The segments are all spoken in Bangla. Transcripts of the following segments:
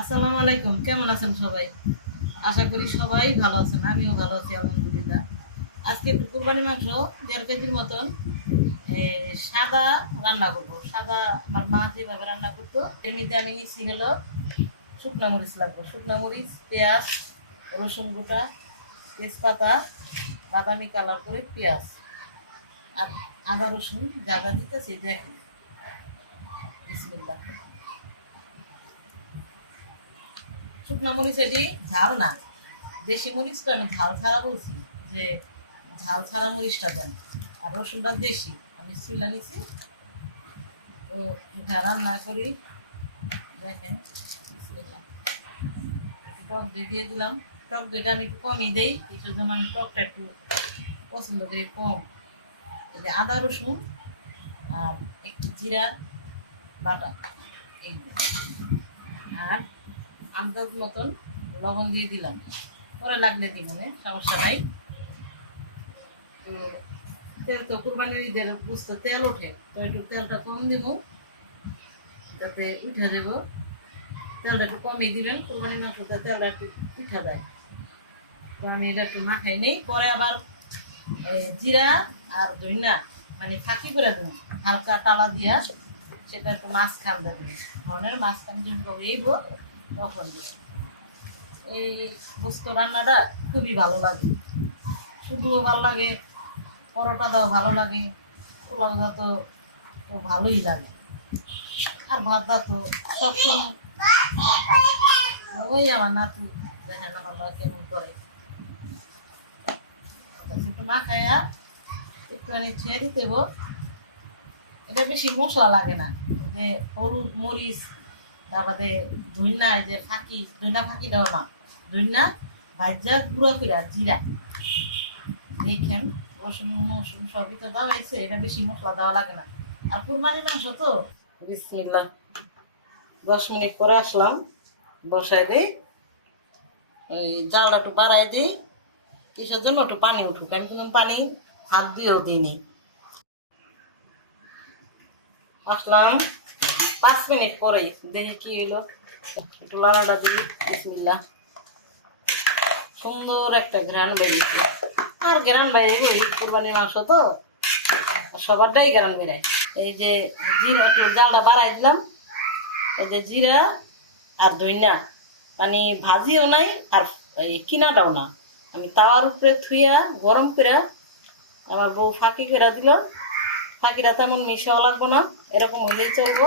আসসালামু আলাইকুম, কেমন আছেন সবাই? আশা করি সবাই ভালো আছেন, আমিও ভালো আছি, আলহামদুলিল্লাহ। আজকে কুরবানি মাংস, দেড় কেজির মতন সাদা রান্না করব। সাদা আমার মা যেভাবে রান্না করতো মধ্যে আমি নিচ্ছি হলো শুকনা মরিচ লাগবে। শুকনা মরিচ, পেঁয়াজ, রসুন গোটা তেজপাতা, বাদামি কালার করে পেঁয়াজ আর আদা রসুন জাদা দিতেছি, দেখেন বিসমিল্লাহ শুকনো মরিচ এটি ঝাল না। দেশি মরিচটা আমি ঝাল ছাড়া বলছি যে ঝাল ছাড়া মরিচটা দেন। আর রসুনটা দেশি। আমি চুলা নিছি তো এটা করি। টক দিয়ে দিয়ে দিলাম। টক দইটা আমি একটু কমই দেই কিছুর জন্য আমি টকটা একটু পছন্দ করি কম। যে আদা, রসুন আর একটু জিরা, বাটা, এই আর আন্দাজ মতন লবণ দিয়ে দিলাম। পরে লাগলে দিব না, সমস্যা নাই। তেল তো কুরবানির ঈদের বুঝতে তেল ওঠে, তো একটু তেলটা কম দিব, যাতে উঠা যাব। তেলটা একটু কমই দিবেন, কুরবানির মাংসতে তেলটা একটু উঠা যায়। তো আমি এটা একটু মাখাই নেই, পরে আবার জিরা আর ধইনা মানে ফাঁকি করে দেবো, হালকা টালা দিয়া, সেটা একটু মাঝখান দেবেন মনের মাঝখান যখন হইব এই পোস্ত রান্নাটা খুবই ভালো লাগে। শুধুও ভালো লাগে পরোটা দাও ভালো লাগে পোলাও দাও তো ভালোই লাগে। আর ভাত দাও তো সবসময় ওই আমার নাতু দেখেন আমার মা কেমন করে। একটু না খায়া একটুখানি ছেড়ে দিতে। এটা বেশি মশলা লাগে না। যে হলুদ, মরিচ তারপরে ধইনা যে ফাঁকি ধইনা ফাঁকি দেওয়া না। ধইনা ভাজা, গুঁড়ো করে জিরা। দেখেন, রসুন সবই তো দেওয়া হয়েছে, এটা বেশি মশলা দেওয়া লাগে না। আর মাংস তো? দশ মিনিট পরে আসলাম বসায় দিই। ওই জালটা একটু বাড়াই দিই। কিসের জন্য? একটু পানি উঠুক। আমি কিন্তু পানি, হাত দিয়েও দিইনি। আসলাম। পাঁচ মিনিট পরে দেখি কি হইল। একটু লাড়াটা দিই বিসমিল্লা সুন্দর একটা ঘ্রাণ বেরিয়েছে। আর ঘ্রাণ বাইরে ওই কুরবানির মাংস তো সবারটাই ঘ্রাণ বেরায়। এই যে জিরা, একটু জালটা বাড়াই দিলাম। এই যে জিরা আর দইনা মানে ভাজিও নাই আর এই কিনাটাও না। আমি তাওয়ার উপরে থুইয়া, গরম করে আমার বউ ফাঁকি করে দিল। ফাঁকিটা তেমন মিশাও লাগবো না, এরকম হইলেই চলবো।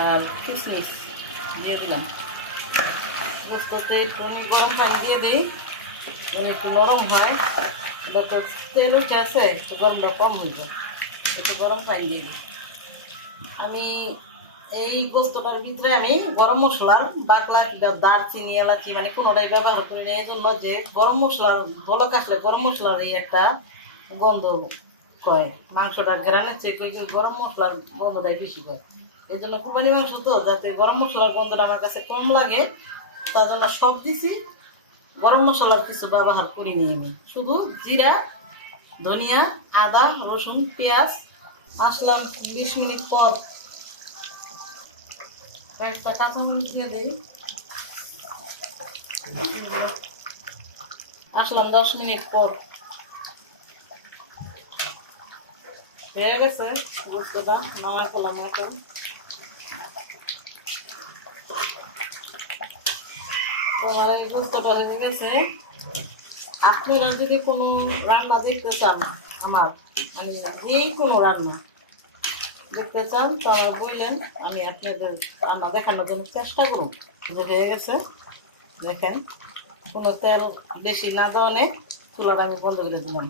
আর কিশমিশ দিয়ে দিলাম। গোস্ততে একটু আমি গরম পানি দিয়ে দিই। মানে একটু নরম হয়। তো তেল উঠে আছে, একটু গরমটা কম হইব। একটু গরম পানি দিয়ে দিই। আমি এই গোস্তটার ভিতরে আমি গরম মশলার বাকলা কিংবা দারচিনি, এলাচি মানে কোনোটাই ব্যবহার করি না। এই জন্য যে গরম মশলার, বলক আসলে গরম মশলার এই একটা গন্ধ কয়। মাংসটা ঘেরানোর চেয়ে গরম মশলার গন্ধটাই বেশি কয়। এই জন্য কুরবানি মাংস তো যাতে গরম মশলার গন্ধটা আমার কাছে কম লাগে, তার জন্য সব দিছি। গরম মশলার কিছু ব্যবহার করিনি আমি। শুধু জিরা, ধনিয়া, আদা, রসুন, পেঁয়াজ, আসলাম বিশ মিনিট পর কয়েকটা কাঁচামরিচ দিয়ে দিই। আসলাম দশ মিনিট পর। হয়ে গেছে গোস্তটা নামা করলাম এখন। তোমার এই গোস্তটা হয়ে গেছে। আপনারা যদি কোনো রান্না দেখতে চান, আমার মানে যে কোনো রান্না দেখতে চান, তো আমার বললেন, আমি আপনাদের রান্না দেখানোর জন্য চেষ্টা করুন। যে হয়ে গেছে, দেখেন, কোনো তেল বেশি না দেওয়ানে চুলাটা আমি বন্ধ করে দিলাম।